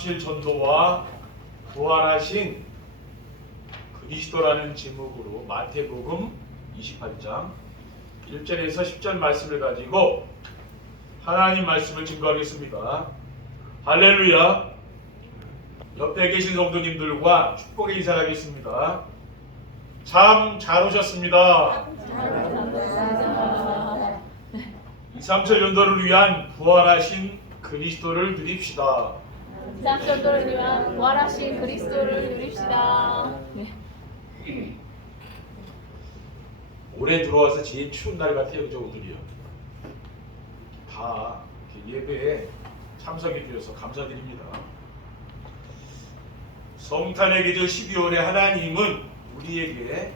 전도와 부활하신 그리스도라는 제목으로 마태복음 28장 1절에서 10절 말씀을 가지고 하나님 말씀을 증거하겠습니다. 할렐루야. 옆에 계신 성도님들과 축복의 인사를 하겠습니다. 참 잘 오셨습니다. 237 연도를 위한 부활하신 그리스도를 누립시다. 237년도를 위한 부활하신 그리스도를 누립시다. 네. 올해 들어와서 제일 추운 날 같아요, 그죠, 오늘이요. 다 예배에 참석해 주셔서 감사드립니다. 성탄의 계절 12월에 하나님은 우리에게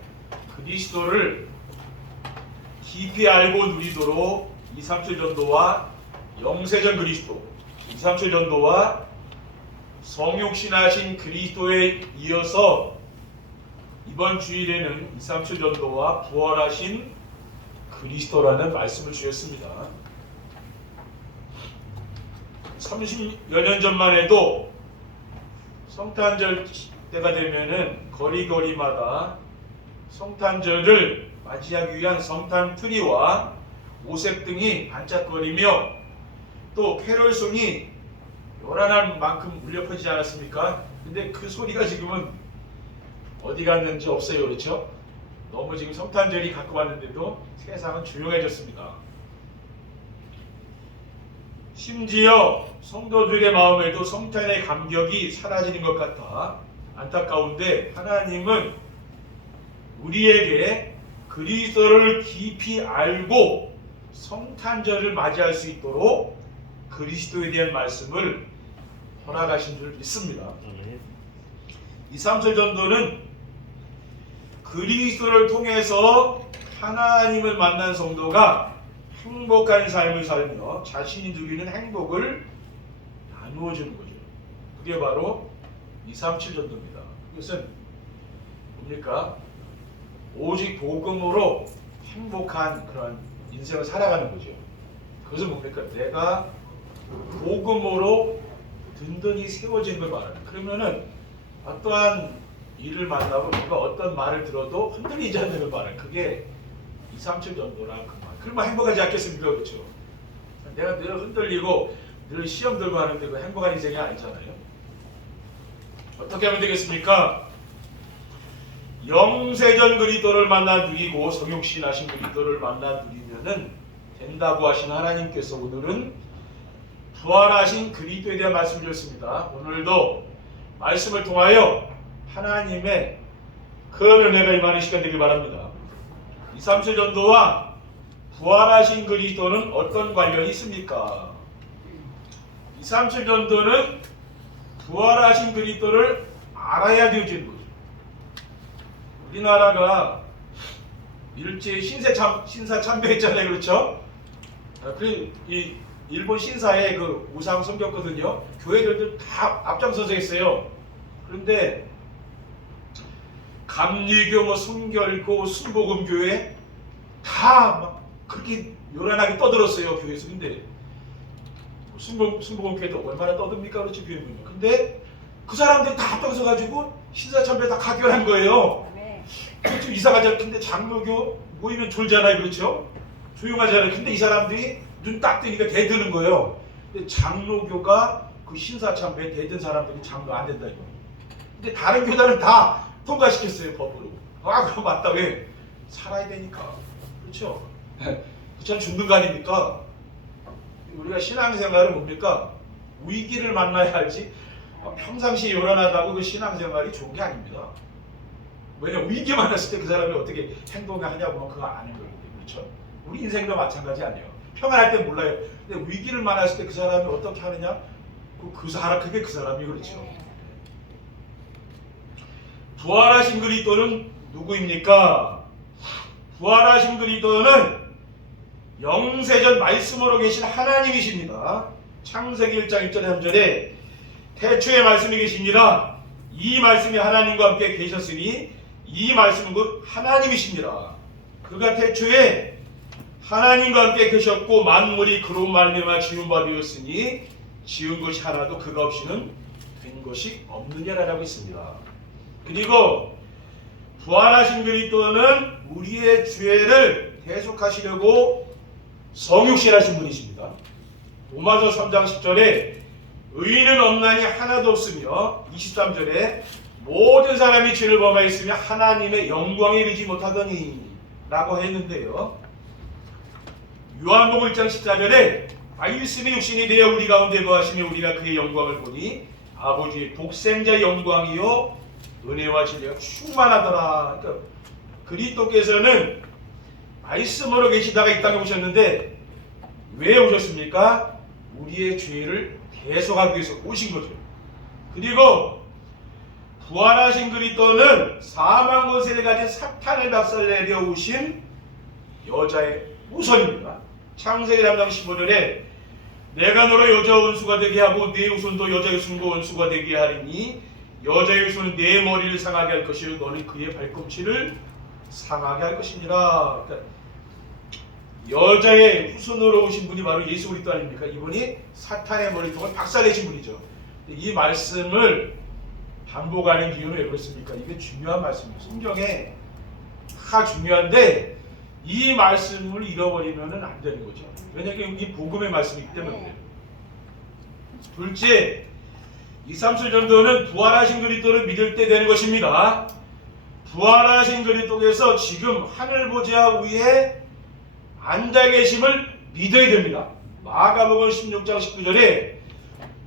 그리스도를 깊이 알고 누리도록 237 전도와 영세전 그리스도, 237 전도와 성육신하신 그리스도에 이어서 이번 주일에는 237 전도와 부활하신 그리스도라는 말씀을 주셨습니다. 30여 년 전만 해도 성탄절 때가 되면은 거리마다 성탄절을 맞이하기 위한 성탄 트리와 오색 등이 반짝거리며 또 캐롤송이 요란한 만큼 울려 퍼지지 않았습니까? 근데 그 소리가 지금은 어디 갔는지 없어요, 그렇죠? 너무 지금 성탄절이 가까웠는데도 세상은 조용해졌습니다. 심지어 성도들의 마음에도 성탄의 감격이 사라지는 것 같아 안타까운데, 하나님은 우리에게 그리스도를 깊이 알고 성탄절을 맞이할 수 있도록 그리스도에 대한 말씀을 허락하신 줄 믿습니다. 237 전도는 그리스도를 통해서 하나님을 만난 성도가 행복한 삶을 살며 자신이 누리는 행복을 나누어 주는 거죠. 그게 바로 237 전도입니다. 그것은 뭡니까? 오직 복음으로 행복한 그런 인생을 살아가는 거죠. 그것은 뭡니까? 내가 복음으로 든든히 세워진 걸 말하는. 그러면은 어떠한 일을 만나고 누가 어떤 말을 들어도 흔들리지 않는 걸 말하는. 그게 237 전도라 그 말. 그러면 행복하지 않겠습니까? 그렇죠? 내가 늘 흔들리고 늘 시험 들고 하는데 그 행복한 인생이 아니잖아요. 어떻게 하면 되겠습니까? 영세전 그리스도를 만나 누리고 성육신하신 그리스도를 만나 누리면은 된다고 하신 하나님께서 오늘은 부활하신 그리스도에 대한 말씀을 주셨습니다. 오늘도 말씀을 통하여 하나님의 그 은혜가 임하는 시간 되길 바랍니다. 237 전도와 부활하신 그리스도는 어떤 관련이 있습니까? 237 전도는 부활하신 그리스도를 알아야 되어지는 거죠. 우리나라가 일제 신사 참배했잖아요, 그렇죠? 이 일본 신사에 그 우상 섬겼거든요. 교회들도 다 앞장서서 했어요. 그런데 감리교, 성결교, 순복음교회 다 막 그렇게 요란하게 떠들었어요, 교회에서. 근데 순복음교회도 얼마나 떠듭니까, 그렇지, 교회는요. 근데 그 사람들이 다 앞장서가지고 신사참배 다 가결한 거예요. 좀 이상하죠. 근데 장로교 모이면 졸잖아요, 그렇죠? 조용하잖아요. 근데 이 사람들이 눈 딱 뜨니까 대드는 거예요. 근데 장로교가 그 신사참배에 대든 사람들이 장로 안 된다 이거. 근데 다른 교단은 다 통과시켰어요, 법으로. 아, 그럼 맞다. 왜? 살아야 되니까. 그렇죠? 그참 죽는 거 아닙니까? 우리가 신앙생활은 뭡니까? 위기를 만나야 할지 평상시에 요란하다고 그 신앙생활이 좋은 게 아닙니다. 왜냐면 위기 만났을 때 그 사람이 어떻게 행동하냐고 그거 아는 거거든요. 그렇죠? 우리 인생도 마찬가지 아니에요. 평안할 때 몰라요. 근데 위기를 만났을 때 그 사람이 어떻게 하느냐? 그게 그 사람이 그렇죠. 부활하신 그리스도는 누구입니까? 부활하신 그리스도는 영세전 말씀으로 계신 하나님이십니다. 창세기 1장 1절 3절에 태초에 말씀이 계십니다. 이 말씀이 하나님과 함께 계셨으니 이 말씀은 곧 하나님이십니다. 그가 태초에 하나님과 함께 계셨고 만물이 그로 말미암아 지은 바 되었으니 지은 것이 하나도 그가 없이는 된 것이 없느냐라고 있습니다. 그리고 부활하신 그리스도는 우리의 죄를 대속하시려고 성육신하신 분이십니다. 로마서 3장 10절에 의인은 없나니 하나도 없으며 23절에 모든 사람이 죄를 범하였으며 하나님의 영광에 이르지 못하더니 라고 했는데요. 요한복음 1장 14절에 말씀이 육신이 되어 우리 가운데 거하시며 우리가 그의 영광을 보니 아버지의 독생자의 영광이요 은혜와 진리가 충만하더라. 그러니까 그리스도께서는 말씀으로 계시다가 이 땅에 오셨는데 왜 오셨습니까? 우리의 죄를 대속하기 위해서 오신 거죠. 그리고 부활하신 그리스도는 사망 권세를 가진 사탄을 박살내려 오신 여자의 후손입니다. 창세기 3장 15절에 내가 너로 여자 원수가 되게 하고 네 후손도 여자의 후손과 원수가 되게 하리니 여자의 후손은 네 머리를 상하게 할 것이요 너는 그의 발꿈치를 상하게 할 것이니라. 그러니까 여자의 후손으로 오신 분이 바로 예수 그리스도 아닙니까? 이분이 사탄의 머리통을 박살내신 분이죠. 이 말씀을 반복하는 이유는 왜 그렇습니까? 이게 중요한 말씀이에요. 성경에 다 중요한데 이 말씀을 잃어버리면 안 되는 거죠. 왜냐하면 이 복음의 말씀이기 때문에 그래요. 둘째, 2, 3절 정도는 부활하신 그리스도를 믿을 때 되는 것입니다. 부활하신 그리스도께서 지금 하늘 보좌 위에 앉아 계심을 믿어야 됩니다. 마가복음 16장 19절에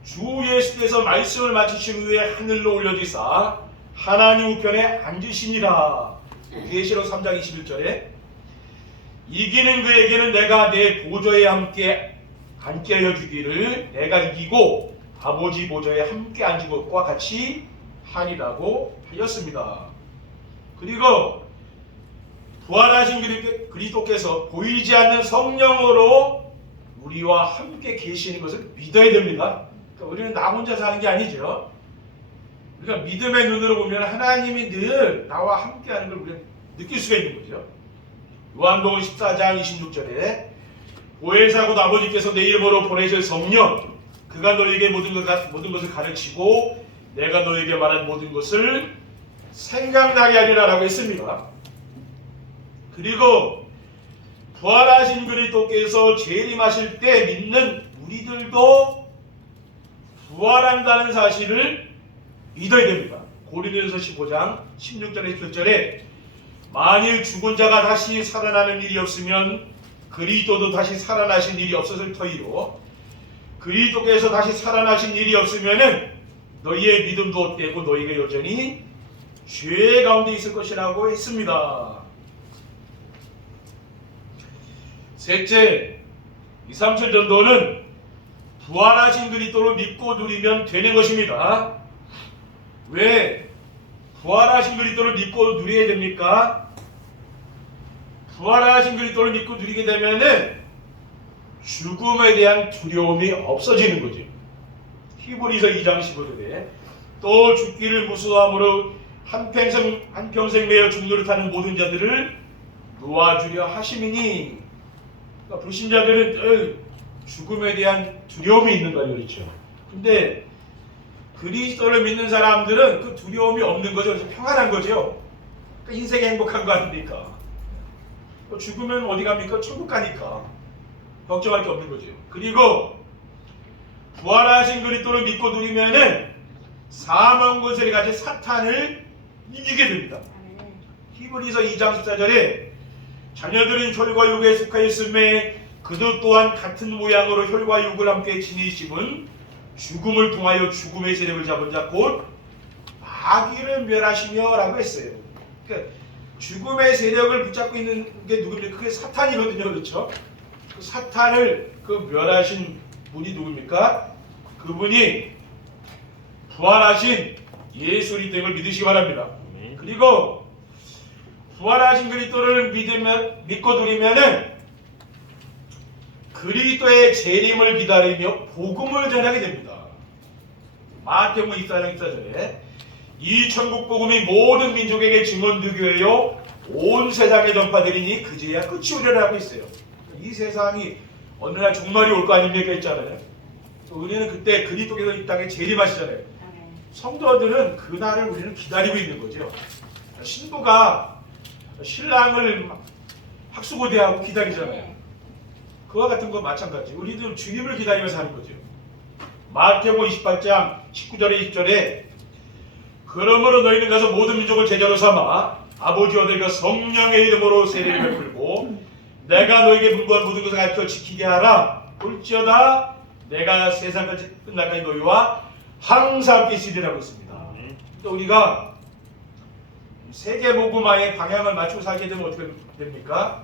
주 예수께서 말씀을 마치신 후에 하늘로 올려지사 하나님 우편에 앉으시니라. 계시록 3장 21절에 이기는 그에게는 내가 내 보좌에 함께 앉게 하여 주기를 내가 이기고 아버지 보좌에 함께 앉은 것과 같이 하리라고 하였습니다. 그리고 부활하신 그리스도께서 보이지 않는 성령으로 우리와 함께 계시는 것을 믿어야 됩니다. 그러니까 우리는 나 혼자 사는 게 아니죠. 우리가 믿음의 눈으로 보면 하나님이 늘 나와 함께 하는 걸 우리가 느낄 수가 있는 거죠. 요한복음 14장 26절에 보혜사 곧 아버지께서 내 이름으로 보내실 성령 그가 너에게 모든 것을 가르치고 내가 너에게 말한 모든 것을 생각나게 하리라 라고 했습니다. 그리고 부활하신 그리스도께서 재림하실 때 믿는 우리들도 부활한다는 사실을 믿어야 됩니다. 고린도전서 15장 16절에 17절에 만일 죽은 자가 다시 살아나는 일이 없으면 그리스도도 다시 살아나신 일이 없었을 터이요 그리스도께서 다시 살아나신 일이 없으면은 너희의 믿음도 헛되고 너희가 여전히 죄 가운데 있을 것이라고 했습니다. 셋째, 2, 3절 전도는 부활하신 그리스도를 믿고 누리면 되는 것입니다. 왜 부활하신 그리스도를 믿고 누려야 됩니까? 부활하신 그리스도를 믿고 누리게 되면은 죽음에 대한 두려움이 없어지는 거죠. 히브리서 2장 15절에 또 죽기를 무수함으로 한평생 매여 죽노릇 하는 모든 자들을 놓아주려 하심이니 그러니까 불신자들은 죽음에 대한 두려움이 있는 거죠. 그렇죠. 근데 그리스도를 믿는 사람들은 그 두려움이 없는 거죠. 그래서 평안한 거죠. 그러니까 인생이 행복한 거 아닙니까? 죽으면 어디 갑니까? 천국 가니까 걱정할 게 없는 거죠. 그리고 부활하신 그리스도를 믿고 누리면은 사망 권세를 가진 사탄을 이기게 됩니다. 히브리서 2장 14절에 자녀들은 혈과 육에 속하였음에 그들 또한 같은 모양으로 혈과 육을 함께 지니심은 죽음을 통하여 죽음의 세력을 잡은 자 곧 마귀를 멸하시며 라고 했어요. 그러니까 죽음의 세력을 붙잡고 있는 게 누굽니까? 그게 사탄이거든요. 그렇죠? 그 사탄을 멸하신 분이 누굽니까? 그분이 부활하신 예수 그리스도를 믿으시기 바랍니다. 그리고 부활하신 그리스도를 믿고 누리면은 그리스도의 재림을 기다리며 복음을 전하게 됩니다. 마태복음 24장 24절에 이 천국 복음이 모든 민족에게 증언되게 하여 온 세상에 전파되리니 그제야 끝이 오리라고 있어요. 이 세상이 어느 날 종말이 올 거 아닙니까 했잖아요. 우리는 그때 그리스도께서 이 땅에 재림하시잖아요. 성도들은 그날을 우리는 기다리고 있는 거죠. 신부가 신랑을 학수고대하고 기다리잖아요. 그와 같은 거 마찬가지. 우리도 주님을 기다리면서 하는 거죠. 마태복음 28장 19절에 20절에 그러므로 너희는 가서 모든 민족을 제자로 삼아 아버지와 너희가 성령의 이름으로 세례를 베풀고 내가 너에게 분부한 모든 것을 가르쳐 지키게 하라. 볼지어다 내가 세상까지 끝날까지 너희와 항상 함께 있으리라고 했습니다. 또 우리가 세계복음화의 방향을 맞추고 살게 되면 어떻게 됩니까?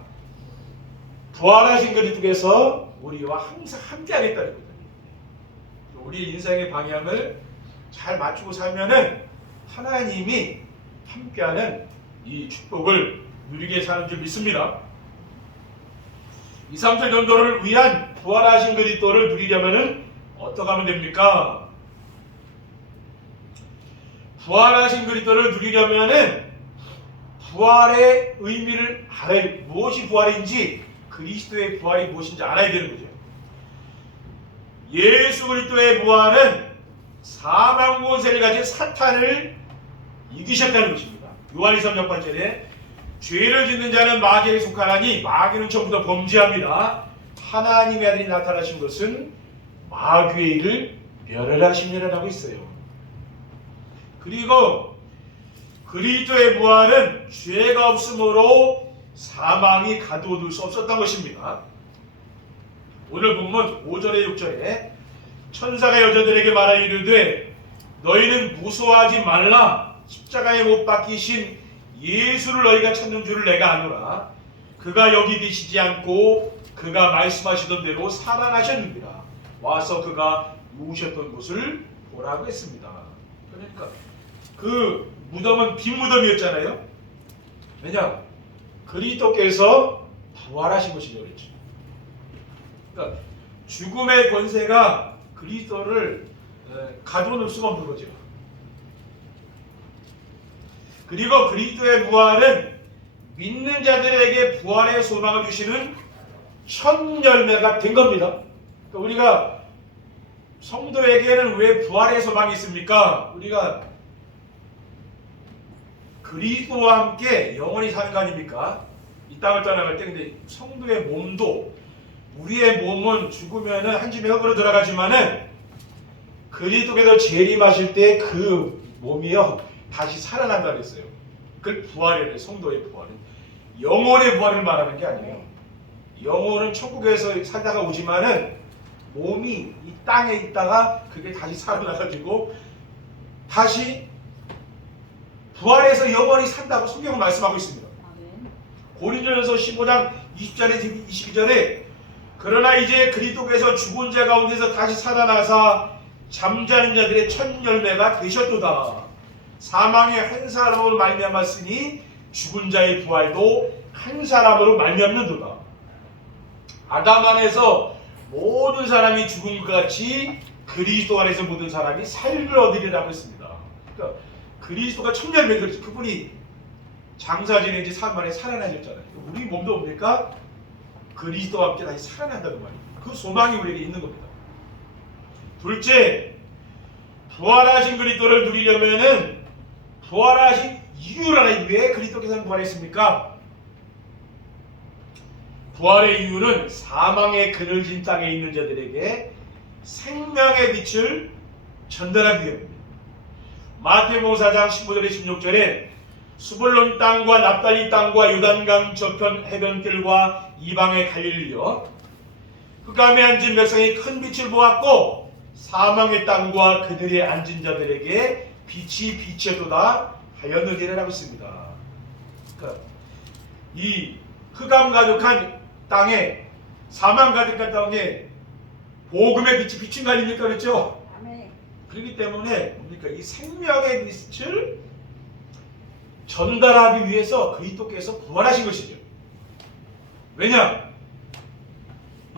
부활하신 그리스도께서 우리와 항상 함께 하겠다는 거예요. 우리 인생의 방향을 잘 맞추고 살면은 하나님이 함께하는 이 축복을 누리게 사는 줄 믿습니다. 2, 3절 전도를 위한 부활하신 그리스도를 누리려면은 어떻게 하면 됩니까? 부활하신 그리스도를 누리려면은 부활의 의미를 알아야, 무엇이 부활인지 그리스도의 부활이 무엇인지 알아야 되는 거죠. 예수 그리스도의 부활은 사망 권세를 가진 사탄을 이기셨다는 것입니다. 요한일서 6절에 죄를 짓는 자는 마귀에 속하나니 마귀는 전부 다 범죄합니다. 하나님의 아들이 나타나신 것은 마귀의 일을 멸하심이라고 있어요. 그리고 그리스도의 부활은 죄가 없으므로 사망이 가두어둘 수 없었던 것입니다. 오늘 본문 5절에 6절에 천사가 여자들에게 말하 이르되 너희는 무서워하지 말라. 십자가에 못 박히신 예수를 너희가 찾는 줄을 내가 아노라. 그가 여기 계시지 않고 그가 말씀하시던 대로 살아나셨느니라. 와서 그가 누우셨던 곳을 보라고 했습니다. 그러니까 그 무덤은 빈 무덤이었잖아요. 왜냐? 그리스도께서 부활하신 것이죠. 그랬죠. 그러니까 죽음의 권세가 그리스도를 가둬놓을 수가 없는 거죠. 그리고 그리스도의 부활은 믿는 자들에게 부활의 소망을 주시는 첫 열매가 된 겁니다. 그러니까 우리가 성도에게는 왜 부활의 소망이 있습니까? 우리가 그리스도와 함께 영원히 사는 거 아닙니까? 이 땅을 떠나갈 때. 근데 성도의 몸도, 우리의 몸은 죽으면은 한 집에 흙으로 들어가지만은 그리스도께서 재림하실 때 그 몸이요 다시 살아난다 그랬어요. 그걸 부활이래요. 성도의 부활은 영혼의 부활을 말하는 게 아니에요. 영혼은 천국에서 살다가 오지만은 몸이 이 땅에 있다가 그게 다시 살아나가지고 다시 부활해서 영원히 산다고 성경은 말씀하고 있습니다. 고린도전서 15장 20절에 22절에 그러나 이제 그리스도께서 죽은 자 가운데서 다시 살아나사 잠자는 자들의 첫 열매가 되셨도다. 사망의 한 사람으로 말미암았으니 죽은 자의 부활도 한 사람으로 말미암는도다. 아담 안에서 모든 사람이 죽은 것 같이 그리스도 안에서 모든 사람이 삶을 얻으리라고 했습니다. 그러니까 그리스도가 첫 열매, 그분이 장사 지낸 지 3일 만에 살아나셨잖아요. 우리 몸도 뭡니까? 그리스도와 함께 다시 살아난다는 말이에요. 그 소망이 우리에게 있는 겁니다. 둘째, 부활하신 그리스도를 누리려면은 부활하신 이유를 알아야. 왜 그리스도께서 부활했습니까? 부활의 이유는 사망의 그늘진 땅에 있는 자들에게 생명의 빛을 전달하기 위함입니다. 마태복음 4장 15절에 16절에 수불론 땅과 납달리 땅과 요단강 저편 해변길과 이방의 갈릴리여 흑암에 앉은 백성이 큰 빛을 보았고 사망의 땅과 그들의 앉은 자들에게 빛이 비치었도다 하였느니라고 있습니다. 그러니까 이 흑암 가득한 땅에, 사망 가득한 땅에 복음의 빛이 비친 거 아닙니까? 그렇죠? 그렇기 때문에 뭡니까? 이 생명의 빛을 전달하기 위해서 그리스도께서 부활하신 것이죠. 왜냐?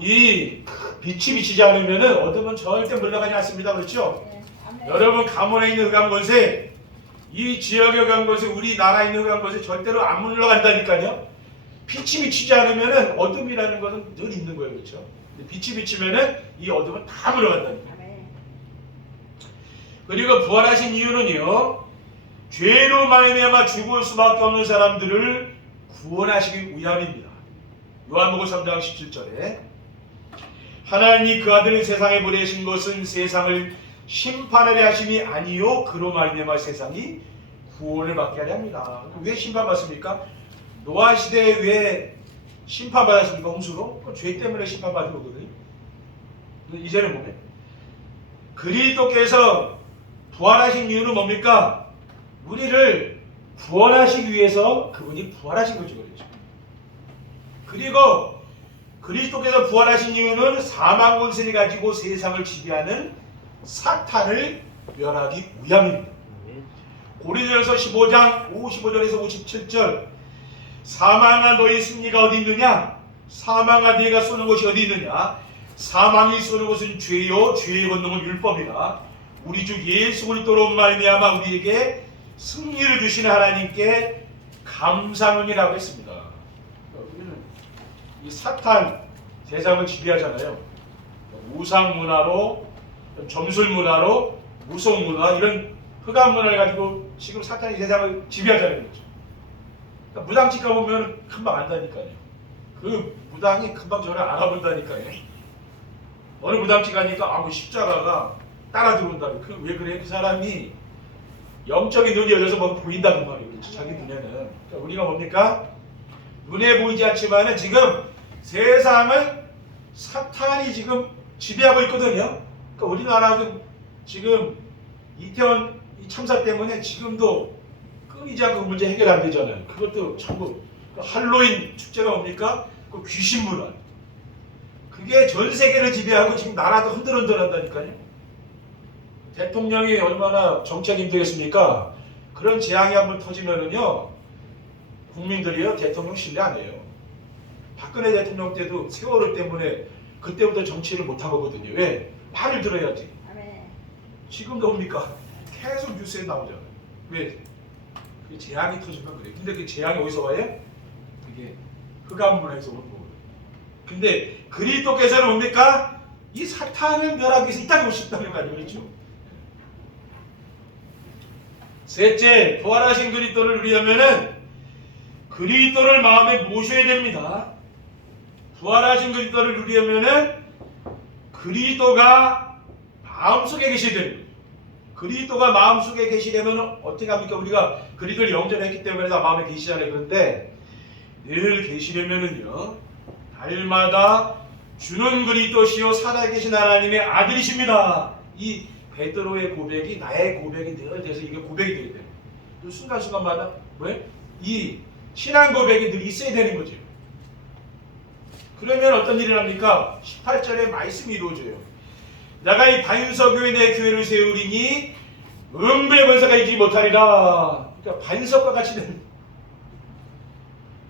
이 빛이 비치지 않으면 어둠은 절대 물러가지 않습니다. 그렇죠? 여러분, 가문에 있는 흑암 권세, 이 지역의 흑암 권세, 우리나라에 있는 흑암 권세 절대로 안 물러간다니까요. 빛이 비치지 않으면 어둠이라는 것은 늘 있는 거예요. 그렇죠? 빛이 비치면 이 어둠은 다 물러간다니까요. 그리고 부활하신 이유는요, 죄로 말미암아 죽을 수밖에 없는 사람들을 구원하시기 위함입니다. 요한복음 3장 17절에 하나님이 그 아들을 세상에 보내신 것은 세상을 심판하려 하심이 아니요 그로 말미암아 세상이 구원을 받게 하려 합니다. 왜 심판받습니까? 노아 시대에 왜 심판받았습니까? 홍수로? 죄 때문에 심판받은 거거든요. 이제는 보면 그리스도께서 부활하신 이유는 뭡니까? 우리를 구원하시기 위해서 그분이 부활하신 거죠. 그렇죠? 그리고 그리스도께서 부활하신 이유는 사망 권세를 가지고 세상을 지배하는 사탄을 멸하기 위함입니다. 고린도전서 15장 55절에서 57절 사망아 너희 승리가 어디 있느냐? 사망아 네가 쏘는 곳이 어디 있느냐? 사망이 쏘는 곳은 죄요 죄의 권능은 율법이라 우리 주 예수 그리스도로 말미암아 우리에게 승리를 주시는 하나님께 감사하느니라고 했습니다. 우리는 이 사탄 세상을 지배하잖아요. 우상 문화로, 점술 문화로, 무속 문화 이런 흑암 문화를 가지고 지금 사탄이 세상을 지배하자는 거죠. 그러니까 무당집 가보면 금방 안다니까요. 그 무당이 금방 저를 알아본다니까요. 어느 무당집 가니까 뭐 십자가가 따라 들어온다. 왜 그래? 그 사람이 영적인 눈이 열려서 뭐 보인다는 말이에요. 그렇죠? 자기 눈에는. 그러니까 우리가 뭡니까? 눈에 보이지 않지만은 지금 세상을 사탄이 지금 지배하고 있거든요. 그러니까 우리나라도 지금 이태원 이 참사 때문에 지금도 끊이지 않고 그 문제 해결 안 되잖아요. 그것도 전부 할로윈 축제가 뭡니까? 그 귀신 문화. 그게 전 세계를 지배하고 지금 나라도 흔들흔들한다니까요. 대통령이 얼마나 정책임 되겠습니까? 그런 재앙이 한번 터지면은요, 국민들이요 대통령 신뢰 안 해요. 박근혜 대통령 때도 세월호 때문에 그때부터 정치를 못 한 거거든요. 왜? 말을 들어야지. 지금도 뭡니까? 계속 뉴스에 나오잖아요. 왜? 그 재앙이 터지면 그래. 근데 그 재앙이 어디서 와요? 그게 흑암문화에서 오는 거거든요. 근데 그리스도께서는 뭡니까? 이 사탄을 멸하기 위해서 이 땅에 오셨다는 거 아니겠죠? 셋째, 부활하신 그리스도를 누리려면은 그리스도를 마음에 모셔야 됩니다. 부활하신 그리스도를 누리려면은 그리스도가 마음속에 계셔야 됩니다. 그리스도가 마음속에 계시려면 어떻게 합니까? 우리가 그리스도를 영접했기 때문에 다 마음에 계시잖아요. 그런데 늘 계시려면은요, 날마다 주는 그리스도시요 살아계신 하나님의 아들이십니다. 이 베드로의 고백이 나의 고백이 늘 돼서 이게 고백이 돼야 돼요. 그 순간순간마다 왜? 이 신앙 고백이 늘 있어야 되는 거죠. 그러면 어떤 일이 납니까? 18절에 말씀이 이루어져요. 내가 이 반석교회 내 교회를 세우리니 음부의 권세가 이기지 못하리라. 그러니까 반석과 같이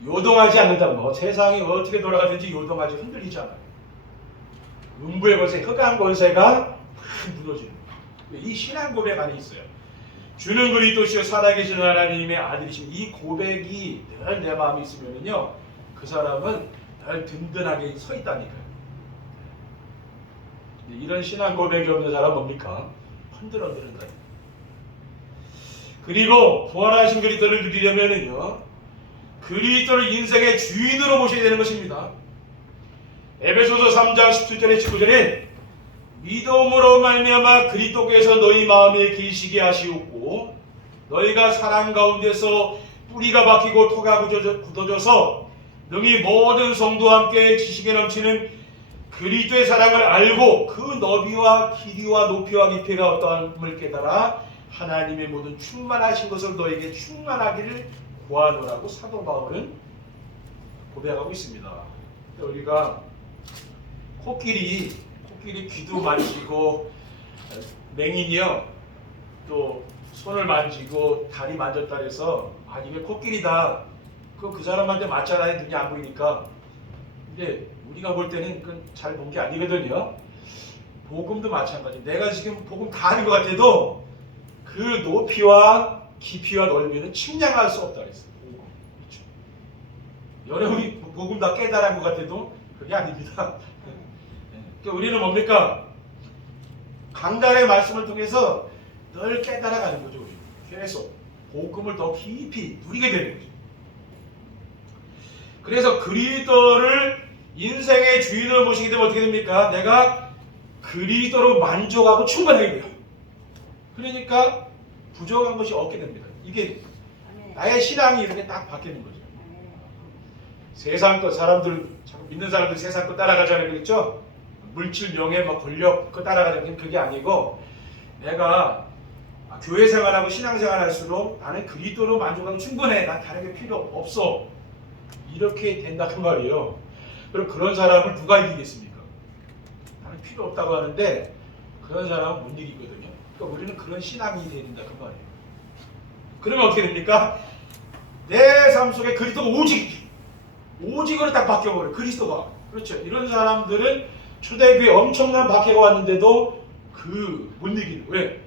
요동하지 않는다는 거. 세상이 어떻게 돌아가든지 요동하지 흔들리지 않아요. 음부의 권세, 흑암 권세가 무너지는 거예요. 이 신앙 고백 안에 있어요. 주는 그리스도시요 살아계신 하나님의 아들이신 이 고백이 늘 내 마음에 있으면요, 그 사람은 늘 든든하게 서 있다니까요. 이런 신앙 고백이 없는 사람은 뭡니까? 흔들흔들한다. 그리고 부활하신 그리스도를 누리려면은요, 그리스도를 인생의 주인으로 모셔야 되는 것입니다. 에베소서 3장 17절에 19절에 믿음으로 말미암아 그리스도께서 너희 마음에 계시게 하시옵고 너희가 사랑 가운데서 뿌리가 박히고 토가 굳어져서 능히 모든 성도와 함께 지식에 넘치는 그리스도의 사랑을 알고 그 너비와 길이와 높이와 깊이가 어떠함을 깨달아 하나님의 모든 충만하신 것을 너에게 충만하기를 구하노라고 사도 바울은 고백하고 있습니다. 우리가 코끼리 귀도 만지고 맹인이요 또 손을 만지고 다리 만졌다 해서 아 이게 코끼리다 그 사람한테 맞잖아요. 눈이 안 보이니까. 근데 우리가 볼 때는 잘 본 게 아니거든요. 복음도 마찬가지. 내가 지금 복음 다 아는 것 같아도 그 높이와 깊이와 넓이는 측량할 수 없다 그랬어요. 그렇죠? 여러분이 복음 다 깨달은 것 같아도 그게 아닙니다. 그러니까 우리는 뭡니까? 강단의 말씀을 통해서 늘 깨달아가는 거죠. 우리. 계속 복음을 더 깊이 누리게 되는 거죠. 그래서 그리스도를 인생의 주인으로 모시게 되면 어떻게 됩니까? 내가 그리스도로 만족하고 충만하게 돼요. 그러니까 부족한 것이 없게 됩니다. 이게 나의 신앙이 이렇게 딱 바뀌는 거죠. 세상 것, 사람들, 자꾸 믿는 사람들 세상 것 따라가자는 거겠죠? 물질, 명예, 뭐 권력 그 따라가자는 게 그게 아니고 내가 교회 생활하고 신앙 생활할수록 나는 그리스도로 만족하고 충분해. 난 다른 게 필요 없어. 이렇게 된다 그 말이에요. 그럼 그런 사람을 누가 이기겠습니까? 나는 필요 없다고 하는데 그런 사람은 못 이기거든요. 그러니까 우리는 그런 신앙이 돼야 된다 그 말이에요. 그러면 어떻게 됩니까? 내 삶 속에 그리스도가 오직으로 딱 바뀌어버려요. 그리스도가. 그렇죠. 이런 사람들은 초대교회 엄청난 박해가 왔는데도 못 이기는. 왜?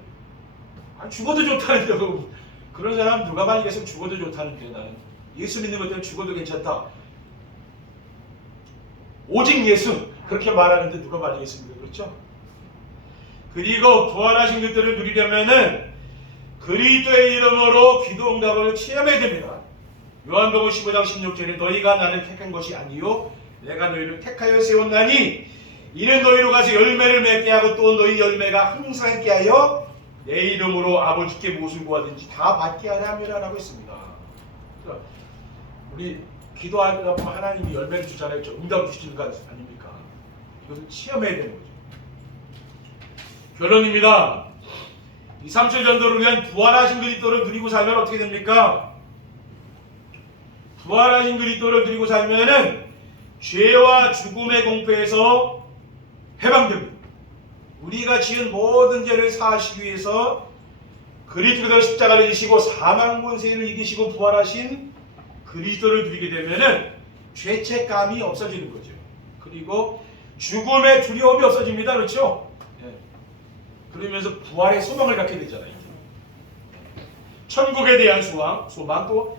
죽어도 좋다는데 그런 사람 누가 많이 계시면 죽어도 좋다는데 나는 예수 믿는 것 때문에 죽어도 괜찮다. 오직 예수 그렇게 말하는데 누가 말하겠습니까? 그렇죠? 그리고 부활하신 그들을 누리려면은 그리스도의 이름으로 기도 응답을 체험해야 됩니다. 요한복음 15장 16절에 너희가 나를 택한 것이 아니요 내가 너희를 택하여 세웠나니 이는 너희로 가서 열매를 맺게 하고 또 너희 열매가 항상 있게 하여 내 이름으로 아버지께 무엇을 구하든지 다 받게 하려 함이라 라고 했습니다. 그러니까 우리 기도하다 보면 하나님이 열매를 주잖아요. 응답을 주시는 거 아닙니까? 이것을 체험해야 되는 거죠. 결론입니다. 이 삼칠 전도를 위한 부활하신 그리스도를 누리고 살면 어떻게 됩니까? 부활하신 그리스도를 누리고 살면은 죄와 죽음의 공포에서 해방됩니다. 우리가 지은 모든 죄를 사하시기 위해서 그리스도께서 십자가를 지시고 사망 권세를 이기시고 부활하신 그리스도를 누리게 되면은 죄책감이 없어지는 거죠. 그리고 죽음의 두려움이 없어집니다. 그렇죠? 예. 그러면서 부활의 소망을 갖게 되잖아요. 천국에 대한 소망 또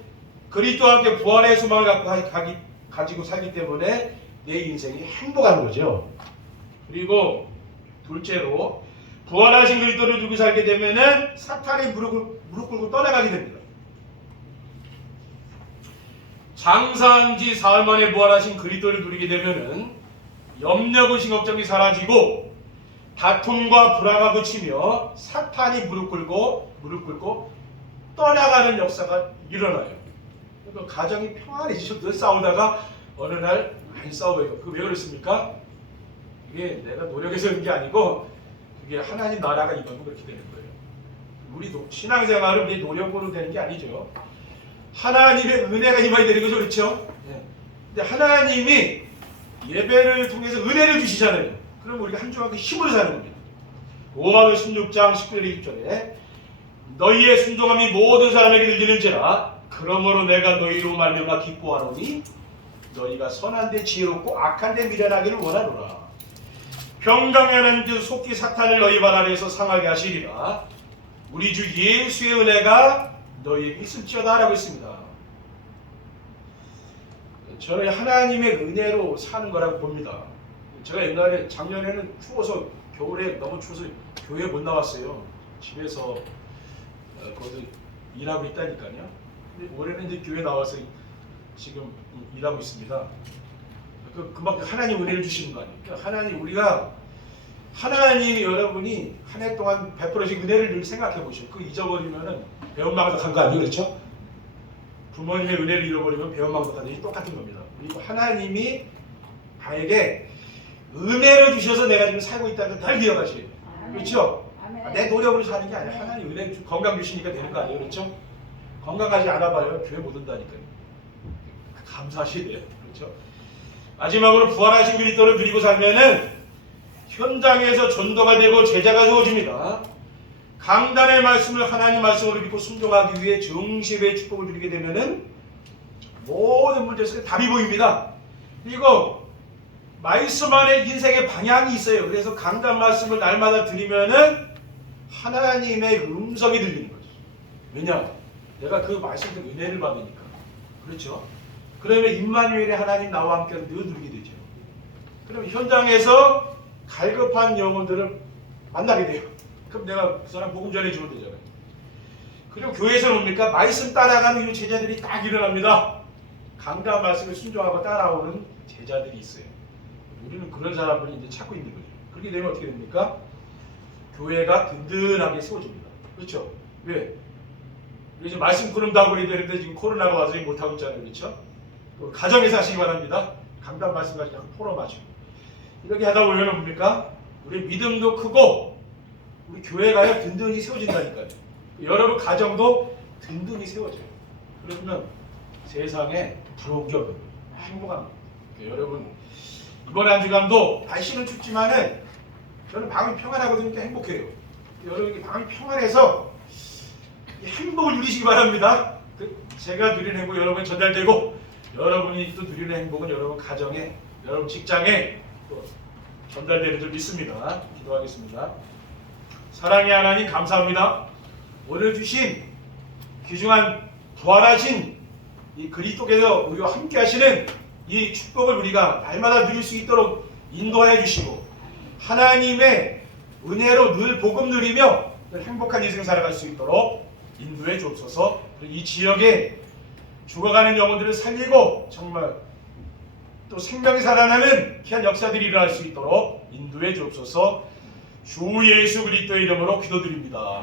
그리스도와 함께 부활의 소망을 가지고 살기 때문에 내 인생이 행복한 거죠. 그리고 둘째로 부활하신 그리스도를 두고 살게 되면은 사탄이 무릎 꿇고 떠나가게 됩니다. 장사한 지 사흘 만에 부활하신 그리스도를 누리게 되면은 염려, 의심, 걱정이 사라지고 다툼과 불화가 그치며 사탄이 무릎 꿇고 떠나가는 역사가 일어나요. 그러니까 가정이 평안해지죠. 늘 싸우다가 어느 날 안 싸워요. 왜 그렇습니까? 이게 내가 노력해서 그런 게 아니고 그게 하나님 나라가 임하면 그렇게 되는 거예요. 우리도 신앙생활은 우리 노력으로 되는 게 아니죠. 하나님의 은혜가 임하게 되는 거죠. 그렇죠? 네. 근데 하나님이 예배를 통해서 은혜를 주시잖아요. 그럼 우리가 한 주간 그 힘으로 사는 겁니다. 로마서 16장 19절 20절에 너희의 순종함이 모든 사람에게 들리는지라 그러므로 내가 너희로 말미암아 기뻐하노니 너희가 선한 데 지혜롭고 악한 데 미련하기를 원하노라. 평강의 하나님께서 속히 사탄을 너희 발 아래에서 상하게 하시리라. 우리 주 예수의 은혜가 너희에게 있을지어다 라고 했습니다. 저는 하나님의 은혜로 사는 거라고 봅니다. 제가 옛날에 작년에는 추워서 겨울에 너무 추워서 교회 못 나왔어요. 집에서 거기서 일하고 있다니까요. 근데 올해는 이제 교회 나와서 지금 일하고 있습니다. 그만큼 하나님 은혜를 주시는 거 아니에요. 그러니까 하나님이 여러분이 한 해 동안 베풀어진 은혜를 늘 생각해 보시오. 그 잊어버리면은 배은망덕한 거 아니에요, 그렇죠? 부모님의 은혜를 잃어버리면 배은망덕한 일이 똑같은 겁니다. 그리고 하나님이 나에게 은혜를 주셔서 내가 지금 살고 있다는 걸 늘 기억하시오. 그렇죠? 내 노력으로 사는 게 아니라 하나님 은혜 건강 주시니까 되는 거 아니에요, 그렇죠? 건강하지 않아봐요, 교회 못 온다니까요. 감사하셔야 돼요, 그렇죠? 마지막으로 부활하신 그리스도를 누리고 살면은 현장에서 전도가 되고 제자가 되어집니다. 강단의 말씀을 하나님 말씀으로 믿고 순종하기 위해 정시의 축복을 누리게 되면은 모든 문제 속에 답이 보입니다. 그리고 말씀 안에 인생의 방향이 있어요. 그래서 강단 말씀을 날마다 드리면은 하나님의 음성이 들리는 거죠. 왜냐? 내가 그 말씀 때문에 은혜를 받으니까. 그렇죠? 그러면 임마누엘의 하나님 나와 함께 늘 누리게 되죠. 그럼 현장에서 갈급한 영혼들을 만나게 돼요. 그럼 내가 그 사람 복음 전해주면 되잖아요. 그리고 교회에서 뭡니까? 말씀 따라가는 이 제자들이 딱 일어납니다. 강단 말씀을 순종하고 따라오는 제자들이 있어요. 우리는 그런 사람들이 이제 찾고 있는 거죠. 그렇게 되면 어떻게 됩니까? 교회가 든든하게 세워집니다. 그렇죠? 왜? 이제 말씀 구름다고 그러는데 지금 코로나가 와서 못하고 있잖아요. 그렇죠? 가정에서 하시기 바랍니다. 강단 말씀 가지고 포럼 하시고. 이렇게 하다 보면 뭡니까? 우리 믿음도 크고 우리 교회가 든든히 세워진다니까요. 여러분 가정도 든든히 세워져요. 그러면 세상에 부러운 게 없는 거예요. 행복한 거예요. 여러분 이번 한 주간도 날씨는 춥지만은 저는 마음이 평안하거든요. 행복해요. 여러분 마음이 평안해서 행복을 누리시기 바랍니다. 제가 누리는 행복 여러분 전달되고 여러분이 또 누리는 행복은 여러분 가정에 여러분 직장에 또 전달되는 줄 믿습니다. 기도하겠습니다. 사랑의 하나님 감사합니다. 오늘 주신 귀중한 부활하신 이 그리스도께서 우리와 함께 하시는 이 축복을 우리가 날마다 누릴 수 있도록 인도해 주시고 하나님의 은혜로 늘 복음 누리며 늘 행복한 인생 살아갈 수 있도록 인도해 주옵소서. 이 지역에 죽어가는 영혼들을 살리고 정말 또 생명이 살아나는 귀한 역사들이 일어날 수 있도록 인도해 주옵소서. 주 예수 그리스도의 이름으로 기도드립니다.